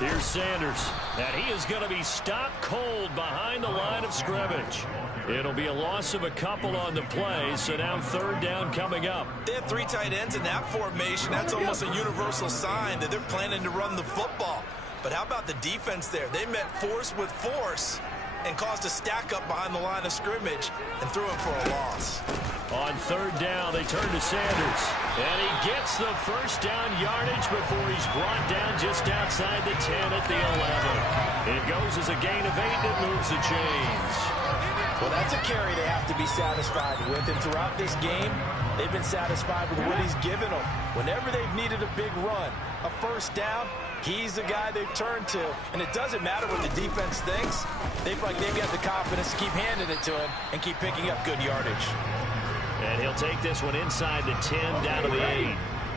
Here's Sanders. And he is going to be stopped cold behind the line of scrimmage. It'll be a loss of a couple on the play, so now 3rd down coming up. They have 3 tight ends in that formation. That's almost a universal sign that they're planning to run the football. But how about the defense there? They met force with force and caused a stack up behind the line of scrimmage and threw it for a loss. On 3rd down, they turn to Sanders. And he gets the 1st down yardage before he's brought down just outside the 10 at the 11. It goes as a gain of 8 that moves the chains. Well, that's a carry they have to be satisfied with. And throughout this game, they've been satisfied with what he's given them. Whenever they've needed a big run, a 1st down, he's the guy they've turned to. And it doesn't matter what the defense thinks. They've got the confidence to keep handing it to him and keep picking up good yardage. And he'll take this one inside the 10 down to the 8.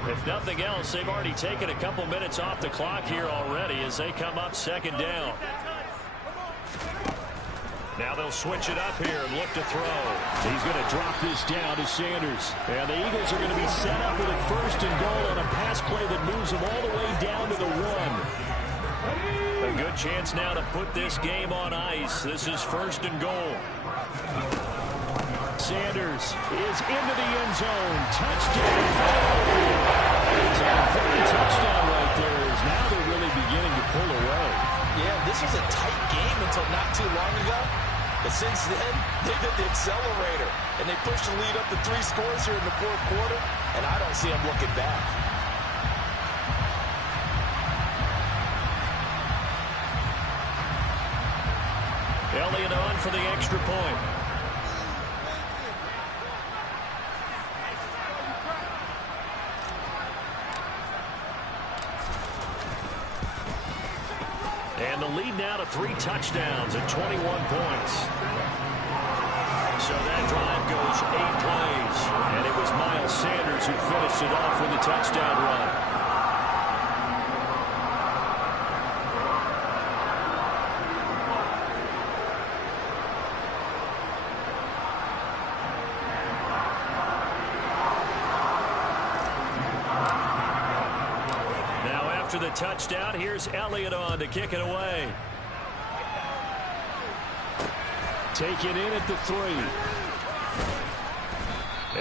If nothing else, they've already taken a couple minutes off the clock here already as they come up 2nd down. Now they'll switch it up here and look to throw. He's going to drop this down to Sanders. And the Eagles are going to be set up with a 1st and goal on a pass play that moves them all the way down to the 1. A good chance now to put this game on ice. This is 1st and goal. Sanders is into the end zone. Touchdown, Philadelphia. It's an important touchdown right there as now they're really beginning to pull away. Yeah, this was a tight game until not too long ago. But since then, they've hit the accelerator. And they pushed the lead up to 3 scores here in the 4th quarter. And I don't see them looking back. Elliott on for the extra point. And the lead now to 3 touchdowns at 21 points. So that drive goes 8 plays. And it was Miles Sanders who finished it off with a touchdown run. After the touchdown, here's Elliott on to kick it away. Taken in at the 3.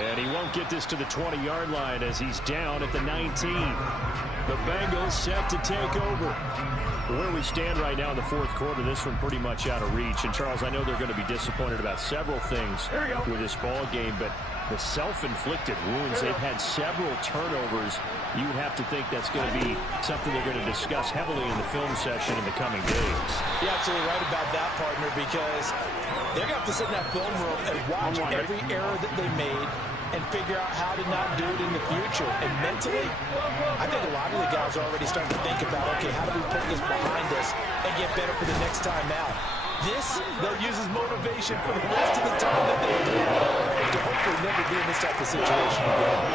And he won't get this to the 20-yard line as he's down at the 19. The Bengals set to take over. Where we stand right now in the 4th quarter, this one pretty much out of reach. And, Charles, I know they're going to be disappointed about several things with this ball game, but the self-inflicted wounds, they've had several turnovers. You would have to think that's going to be something they're going to discuss heavily in the film session in the coming days. You're absolutely right about that, partner, because they're going to have to sit in that film room and watch every error that they made and figure out how to not do it in the future. And mentally, I think a lot of the guys are already starting to think about, okay, how do we put this behind us and get better for the next time out? This, they'll use as motivation for the rest of the time that they play to hopefully never be in this type of situation again.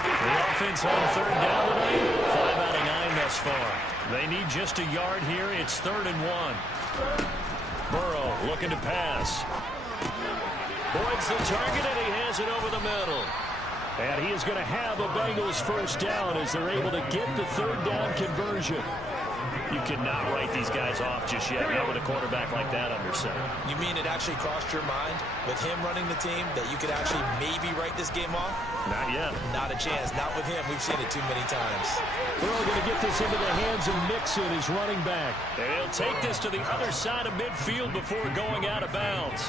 The offense on 3rd down tonight, 5 out of 9 thus far. They need just a yard here. It's 3rd and 1. Burrow looking to pass. Boyd's the target, and he has it over the middle. And he is going to have a Bengals first down as they're able to get the third down conversion. You cannot write these guys off just yet, not with a quarterback like that under center. You mean it actually crossed your mind with him running the team that you could actually maybe write this game off? Not yet. Not a chance. Not with him. We've seen it too many times. We're all going to get this into the hands of Mixon, his running back. And he'll take this to the other side of midfield before going out of bounds.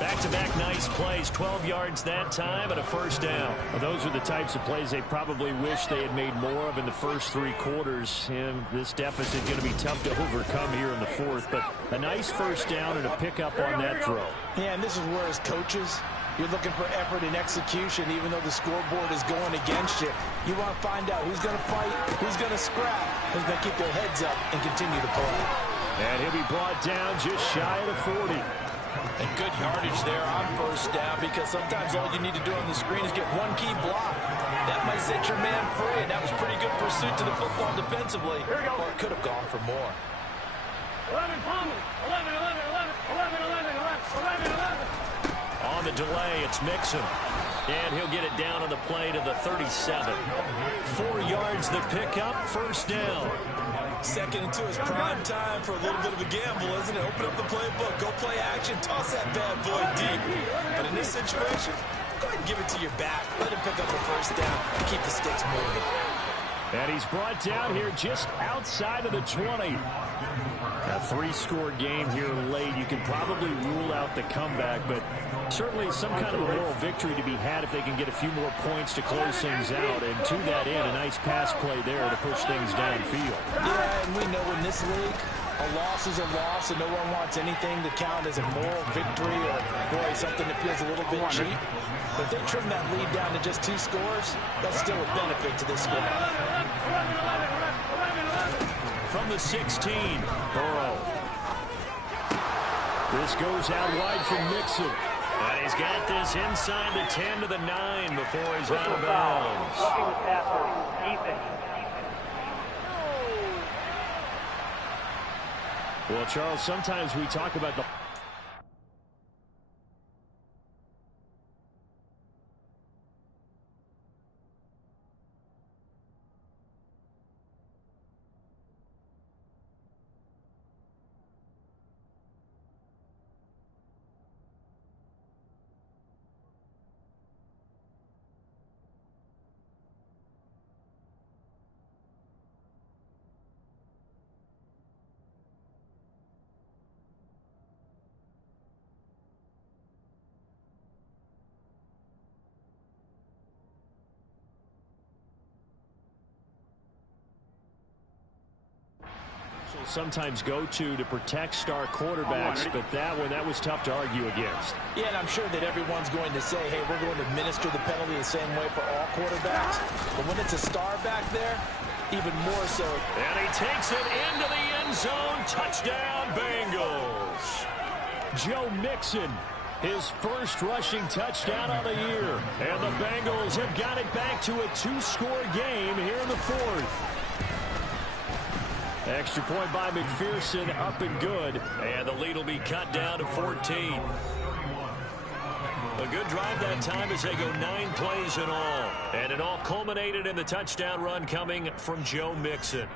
Back-to-back nice plays, 12 yards that time and a first down. Well, those are the types of plays they probably wish they had made more of in the first three quarters. And this deficit going to be tough to overcome here in the fourth. But a nice first down and a pickup on that throw. Yeah, and this is where as coaches, you're looking for effort and execution, even though the scoreboard is going against you. You want to find out who's going to fight, who's going to scrap, who's going to keep their heads up and continue to play. And he'll be brought down just shy of the 40. And good yardage there on first down, because sometimes all you need to do on the screen is get one key block. That might set your man free, and that was pretty good pursuit to the football defensively. Or it could have gone for more. 11, Palmer. 11, 11, 11, 11, 11, 11, 11. On the delay, it's Mixon. And he'll get it down on the play to the 37. 4 yards the pickup, first down. Second into his prime time for a little bit of a gamble, isn't it? Open up the playbook, go play action, toss that bad boy deep. But in this situation, go ahead and give it to your back. Let him pick up a first down and keep the sticks moving. And he's brought down here just outside of the 20. A 3-score game here late. You can probably rule out the comeback, but certainly some kind of a moral victory to be had if they can get a few more points to close things out. And to that end, a nice pass play there to push things downfield. Yeah, and we know in this league, a loss is a loss, and no one wants anything to count as a moral victory or, boy, something that feels a little bit cheap. But if they trim that lead down to just 2 scores, that's still a benefit to this squad. From the 16, Burrow. This goes out wide from Mixon. And he's got this inside the 10 to the 9 before he's out of bounds. Roughing the passer, defense. Well, Charles, sometimes we talk about the sometimes go to protect star quarterbacks, but that was tough to argue against. Yeah, and I'm sure that everyone's going to say, hey, we're going to administer the penalty the same way for all quarterbacks. But when it's a star back there, even more so. And he takes it into the end zone. Touchdown, Bengals. Joe Mixon, his first rushing touchdown of the year. And the Bengals have got it back to a 2-score game here in the fourth. Extra point by McPherson, up and good. And the lead will be cut down to 14. A good drive that time as they go 9 plays in all. And it all culminated in the touchdown run coming from Joe Mixon.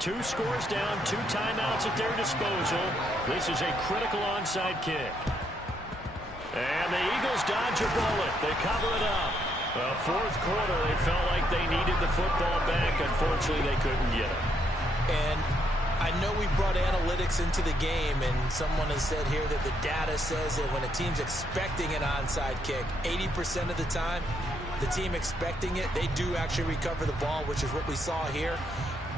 2 scores down, 2 timeouts at their disposal. This is a critical onside kick. And the Eagles dodge a bullet. They cover it up. Fourth quarter, they felt like they needed the football back. Unfortunately, they couldn't get it. And I know we brought analytics into the game, and someone has said here that the data says that when a team's expecting an onside kick, 80% of the time, the team expecting it, they do actually recover the ball, which is what we saw here.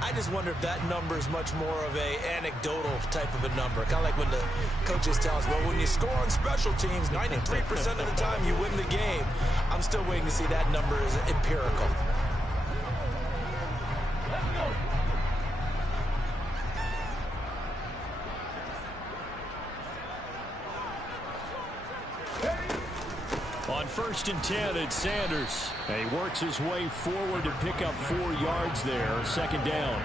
I just wonder if that number is much more of a anecdotal type of a number. Kind of like when the coaches tell us, well, when you score on special teams, 93% of the time you win the game. I'm still waiting to see that number is empirical. On 1st and 10, it's Sanders. And he works his way forward to pick up 4 yards there. 2nd down.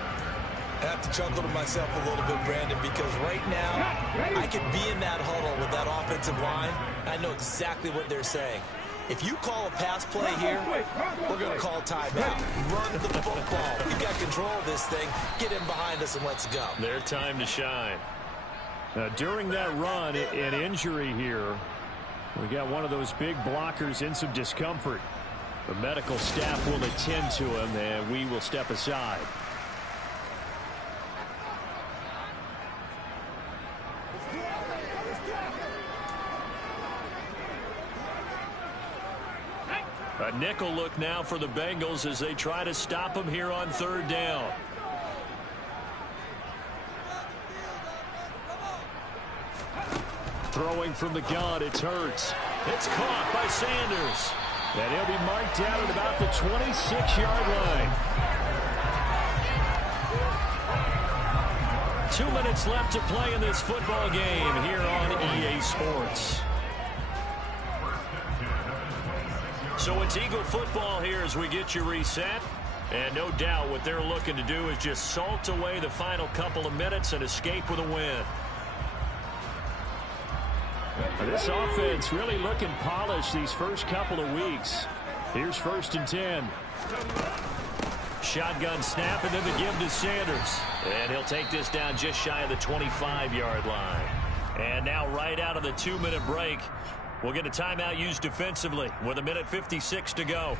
I have to chuckle to myself a little bit, Brandon, because right now I could be in that huddle with that offensive line. I know exactly what they're saying. If you call a pass play here, we're going to call timeout. Run the football. We've got control of this thing. Get in behind us and let's go. Their time to shine. Now, during that run, an injury here. We got one of those big blockers in some discomfort. The medical staff will attend to him, and we will step aside. A nickel look now for the Bengals as they try to stop him here on 3rd down. Throwing from the gun, it's Hurts. It's caught by Sanders. And he'll be marked down at about the 26-yard line. 2 minutes left to play in this football game here on EA Sports. So it's Eagle football here as we get you reset. And no doubt what they're looking to do is just salt away the final couple of minutes and escape with a win. This offense really looking polished these first couple of weeks. Here's 1st and 10. Shotgun snap and then the give to Sanders. And he'll take this down just shy of the 25-yard line. And now right out of the 2-minute break, we'll get a timeout used defensively with 1:56 to go.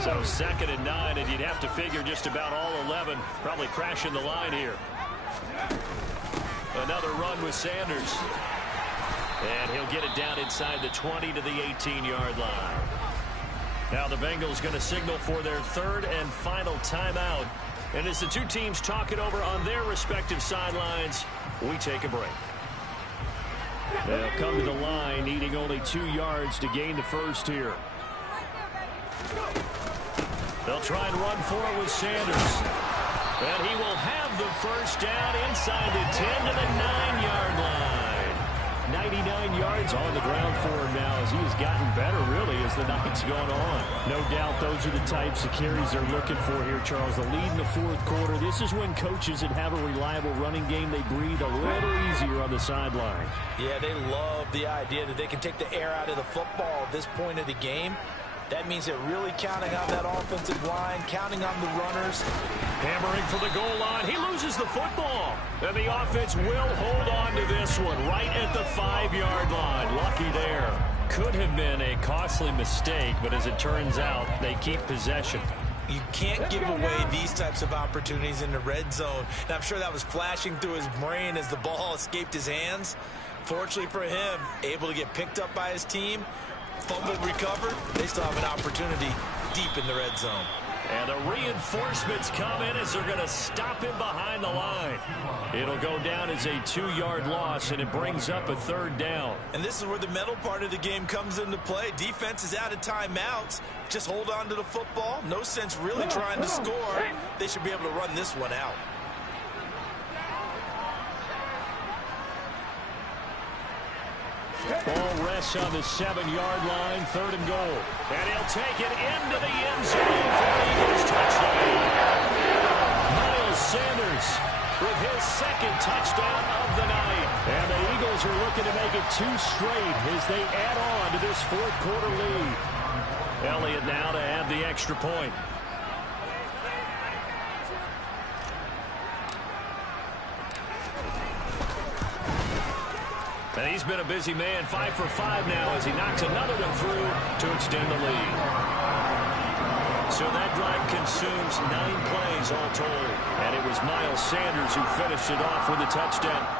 So 2nd and 9, and you'd have to figure just about all 11 probably crashing the line here. Another run with Sanders. And he'll get it down inside the 20 to the 18-yard line. Now the Bengals going to signal for their 3rd and final timeout. And as the two teams talk it over on their respective sidelines, we take a break. They'll come to the line needing only 2 yards to gain the first here. They'll try and run for it with Sanders. And he will have the first down inside the 10 to the 9-yard line. 99 yards on the ground for him now as he has gotten better, really, as the night's gone on. No doubt those are the types of carries they're looking for here, Charles. The lead in the 4th quarter. This is when coaches that have a reliable running game, they breathe a little easier on the sideline. Yeah, they love the idea that they can take the air out of the football at this point of the game. That means they're really counting on that offensive line, counting on the runners. Hammering for the goal line. He loses the football. And the offense will hold on to this one right at the 5-yard line. Lucky there. Could have been a costly mistake, but as it turns out, they keep possession. You can't give away these types of opportunities in the red zone. And I'm sure that was flashing through his brain as the ball escaped his hands. Fortunately for him, able to get picked up by his team. Fumble recovered. They still have an opportunity deep in the red zone. And the reinforcements come in as they're going to him behind the line. It'll go down as a 2-yard loss, and it brings up a 3rd down. And this is where the mental part of the game comes into play. Defense is out of timeouts. Just hold on to the football. No sense really trying to score. They should be able to run this one out. Ball rests on the 7-yard line, 3rd and goal. And he'll take it into the end zone for Eagles touchdown. Bengals are looking to make it 2 straight as they add on to this fourth quarter lead. Elliott now to add the extra point. And he's been a busy man, 5 for 5 now as he knocks another one through to extend the lead. So that drive consumes 9 plays all told. And it was Miles Sanders who finished it off with a touchdown.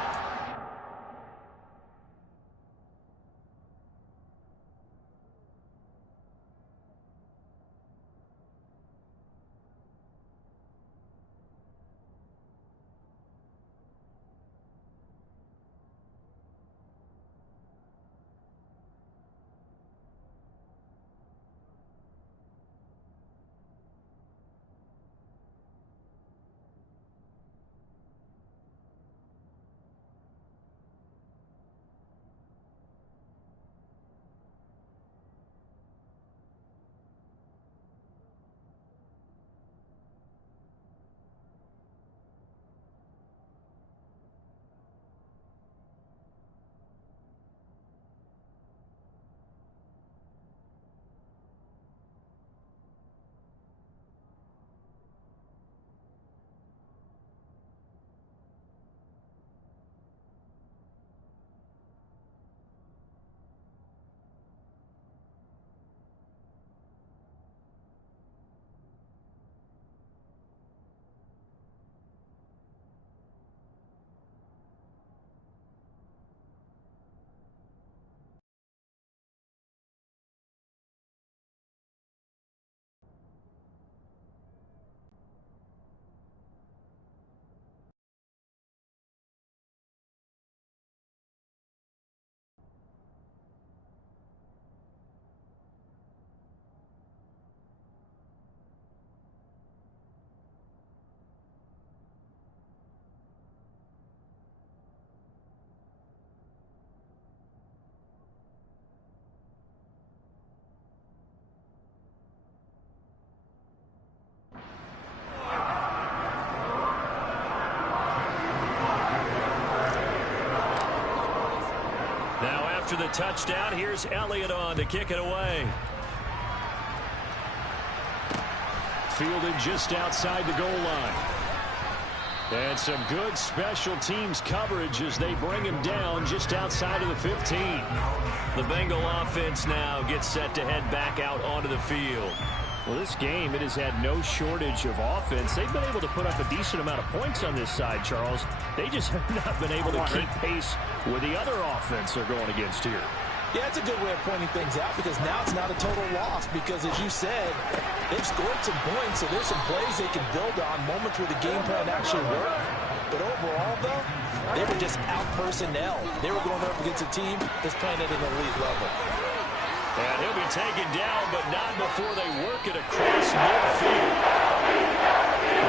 After the touchdown, here's Elliott on to kick it away. Fielded just outside the goal line. And some good special teams coverage as they bring him down just outside of the 15. The Bengal offense now gets set to head back out onto the field. Well, this game, it has had no shortage of offense. They've been able to put up a decent amount of points on this side, Charles. They just have not been able to keep pace with the other offense they're going against here. Yeah, it's a good way of pointing things out because now it's not a total loss because, as you said, they've scored some points, so there's some plays they can build on, moments where the game plan actually worked. But overall, though, they were just out-personnel. They were going up against a team that's playing at an elite level. And he'll be taken down, but not before they work it across midfield.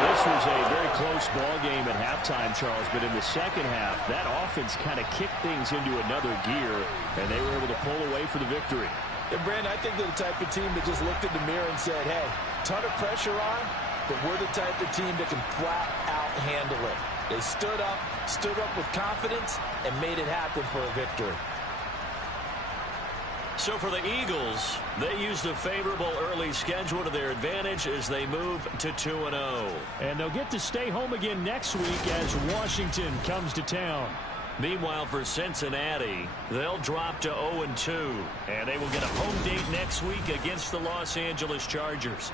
This was a very close ball game at halftime, Charles, but in the second half, that offense kind of kicked things into another gear, and they were able to pull away for the victory. And, Brandon, I think they're the type of team that just looked in the mirror and said, hey, ton of pressure on, but we're the type of team that can flat out handle it. They stood up with confidence, and made it happen for a victory. So for the Eagles, they used a favorable early schedule to their advantage as they move to 2-0. And they'll get to stay home again next week as Washington comes to town. Meanwhile, for Cincinnati, they'll drop to 0-2. And they will get a home date next week against the Los Angeles Chargers.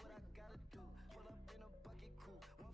what I gotta do. Pull up in a bucket coupe.